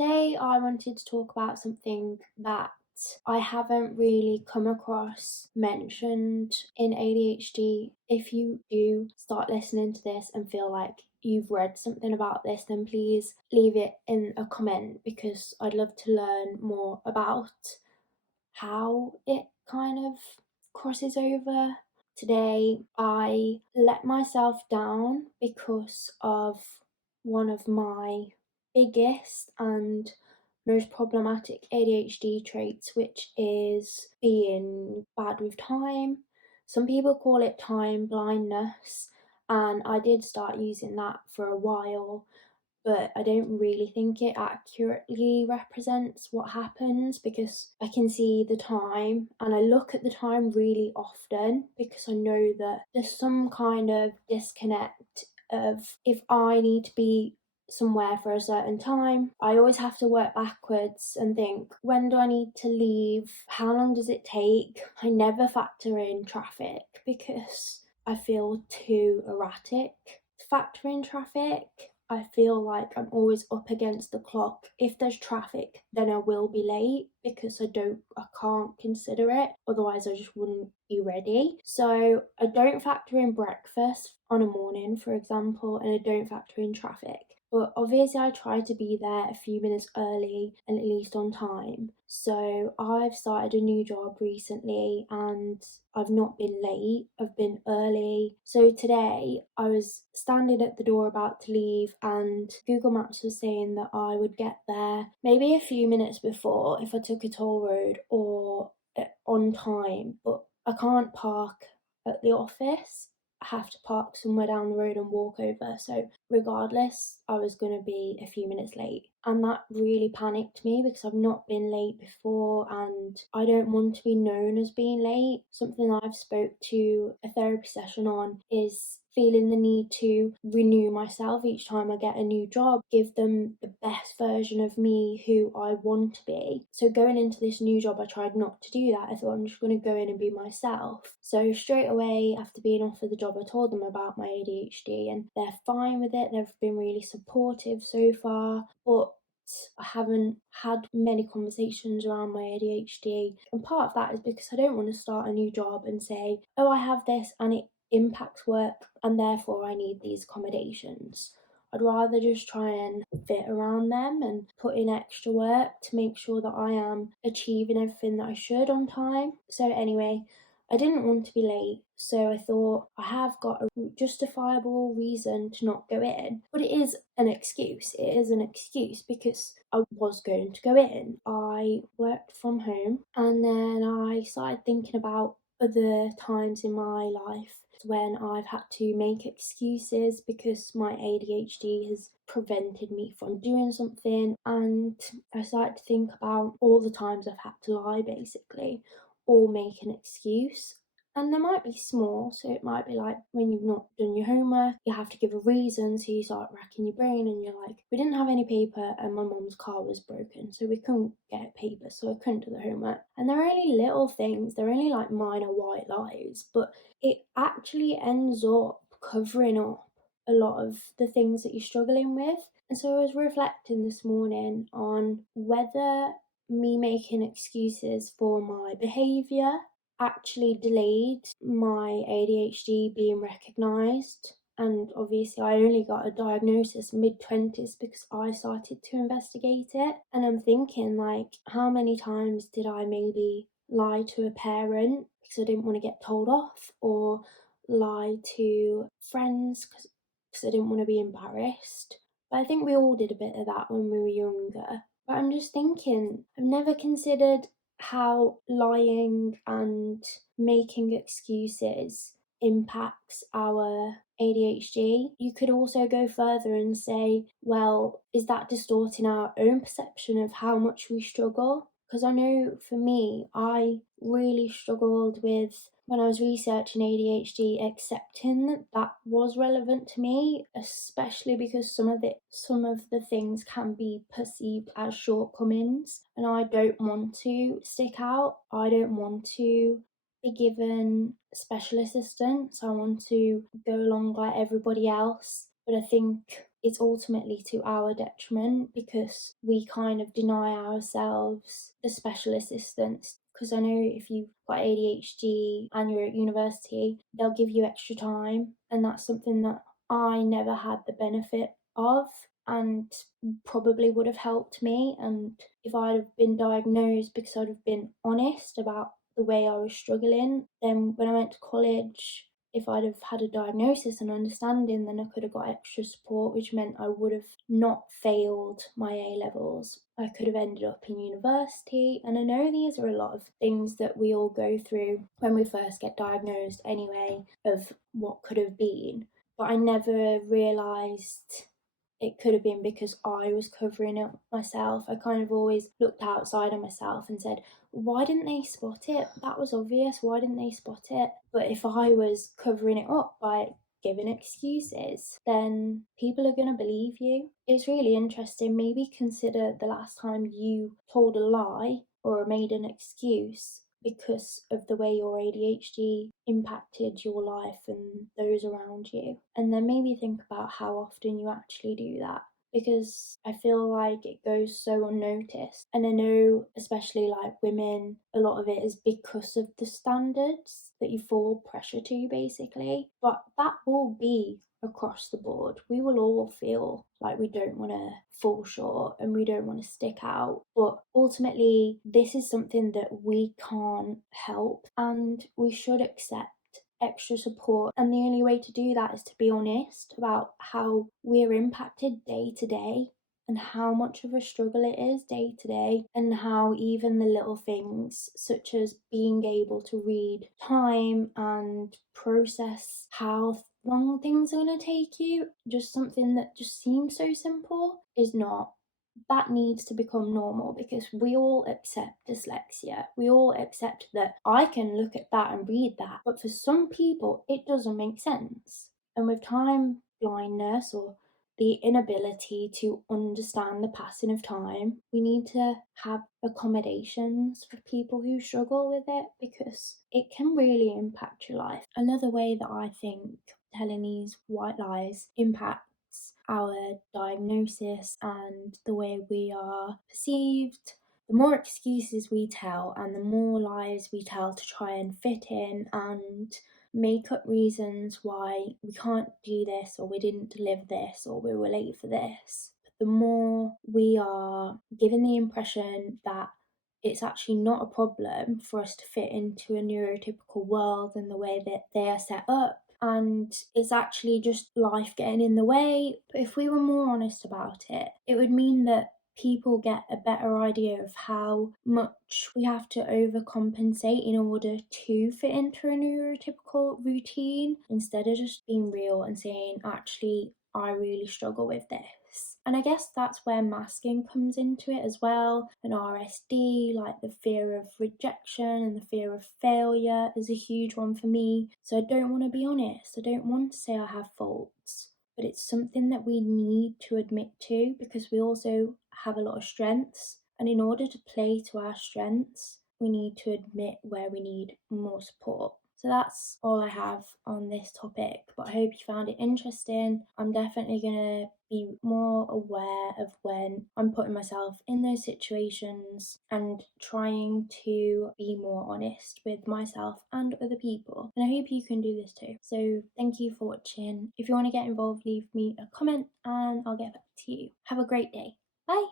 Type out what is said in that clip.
Today I wanted to talk about something that I haven't really come across mentioned in ADHD. If you do start listening to this and feel like you've read something about this, then please leave it in a comment because I'd love to learn more about how it kind of crosses over. Today I let myself down because of one of my biggest and most problematic ADHD traits, which is being bad with time. Some people call it time blindness, and I did start using that for a while, but I don't really think it accurately represents what happens because I can see the time and I look at the time really often because I know that there's some kind of disconnect of if I need to be somewhere for a certain time, I always have to work backwards and think, when do I need to leave? How long does it take? I never factor in traffic because I feel too erratic to factor in traffic. I feel like I'm always up against the clock. If there's traffic, then I will be late because I can't consider it. Otherwise, I just wouldn't be ready. So I don't factor in breakfast on a morning, for example, and I don't factor in traffic. But obviously, I try to be there a few minutes early and at least on time. So I've started a new job recently and I've not been late, I've been early. So today I was standing at the door about to leave and Google Maps was saying that I would get there maybe a few minutes before if I took a toll road or on time, but I can't park at the office. I have to park somewhere down the road and walk over. So regardless, I was going to be a few minutes late. And that really panicked me because I've not been late before and I don't want to be known as being late. Something I've spoke to a therapy session on is feeling the need to renew myself each time I get a new job, give them the best version of me who I want to be. So going into this new job, I tried not to do that. I thought I'm just going to go in and be myself. So straight away after being offered the job, I told them about my ADHD and they're fine with it. They've been really supportive so far, but I haven't had many conversations around my ADHD, and part of that is because I don't want to start a new job and say, oh, I have this and it impacts work and therefore I need these accommodations. I'd rather just try and fit around them and put in extra work to make sure that I am achieving everything that I should on time. So anyway, I didn't want to be late, so I thought I have got a justifiable reason to not go in. But it is an excuse. It is an excuse because I was going to go in. I worked from home and then I started thinking about other times in my life when I've had to make excuses because my ADHD has prevented me from doing something, and I started to think about all the times I've had to lie basically or make an excuse. And they might be small, so it might be like when you've not done your homework, you have to give a reason, so you start racking your brain and you're like, we didn't have any paper and my mum's car was broken, so we couldn't get paper, so I couldn't do the homework. And they're only little things, they're only like minor white lies, but it actually ends up covering up a lot of the things that you're struggling with. And so I was reflecting this morning on whether me making excuses for my behaviour actually delayed my ADHD being recognised. And obviously, I only got a diagnosis mid-20s because I started to investigate it. And I'm thinking, like, how many times did I maybe lie to a parent because I didn't want to get told off, or lie to friends because I didn't want to be embarrassed? But I think we all did a bit of that when we were younger. But I'm just thinking, I've never considered how lying and making excuses impacts our ADHD. You could also go further and say, well, is that distorting our own perception of how much we struggle? Because I know for me, I really struggled with when I was researching ADHD, accepting that that was relevant to me, especially because some of the things can be perceived as shortcomings, and I don't want to stick out. I don't want to be given special assistance. I want to go along like everybody else. But I think it's ultimately to our detriment because we kind of deny ourselves the special assistance. Because I know if you've got ADHD and you're at university, they'll give you extra time, and that's something that I never had the benefit of and probably would have helped me. And if I'd have been diagnosed because I'd have been honest about the way I was struggling, then when I went to college, if I'd have had a diagnosis and understanding, then I could have got extra support, which meant I would have not failed my A levels. I could have ended up in university. And I know these are a lot of things that we all go through when we first get diagnosed, anyway, of what could have been. But I never realised it could have been because I was covering it myself. I kind of always looked outside of myself and said, why didn't they spot it? That was obvious. Why didn't they spot it? But if I was covering it up by giving excuses, then people are going to believe you. It's really interesting. Maybe consider the last time you told a lie or made an excuse because of the way your ADHD impacted your life and those around you. And then maybe think about how often you actually do that, because I feel like it goes so unnoticed. And I know, especially like women, a lot of it is because of the standards that you fall pressure to, basically. But that will be across the board. We will all feel like we don't want to fall short and we don't want to stick out. But ultimately, this is something that we can't help, and we should accept extra support. And the only way to do that is to be honest about how we're impacted day to day and how much of a struggle it is day to day, and how even the little things such as being able to read time and process how long things are going to take you, just something that just seems so simple, is not. That needs to become normal, because we all accept dyslexia. We all accept that I can look at that and read that, but for some people it doesn't make sense. And with time blindness, or the inability to understand the passing of time, we need to have accommodations for people who struggle with it, because it can really impact your life. Another way that I think telling these white lies impacts our diagnosis and the way we are perceived, the more excuses we tell and the more lies we tell to try and fit in and make up reasons why we can't do this, or we didn't deliver this, or we were late for this, the more we are given the impression that it's actually not a problem for us to fit into a neurotypical world and the way that they are set up, and it's actually just life getting in the way. But if we were more honest about it, it would mean that people get a better idea of how much we have to overcompensate in order to fit into a neurotypical routine, instead of just being real and saying, actually, I really struggle with this. And I guess that's where masking comes into it as well. And RSD, like the fear of rejection and the fear of failure, is a huge one for me. So I don't want to be honest. I don't want to say I have faults. But it's something that we need to admit to, because we also have a lot of strengths. And in order to play to our strengths, we need to admit where we need more support. So that's all I have on this topic, but I hope you found it interesting. I'm definitely going to be more aware of when I'm putting myself in those situations and trying to be more honest with myself and other people. And I hope you can do this too. So thank you for watching. If you want to get involved, leave me a comment and I'll get back to you. Have a great day. Bye!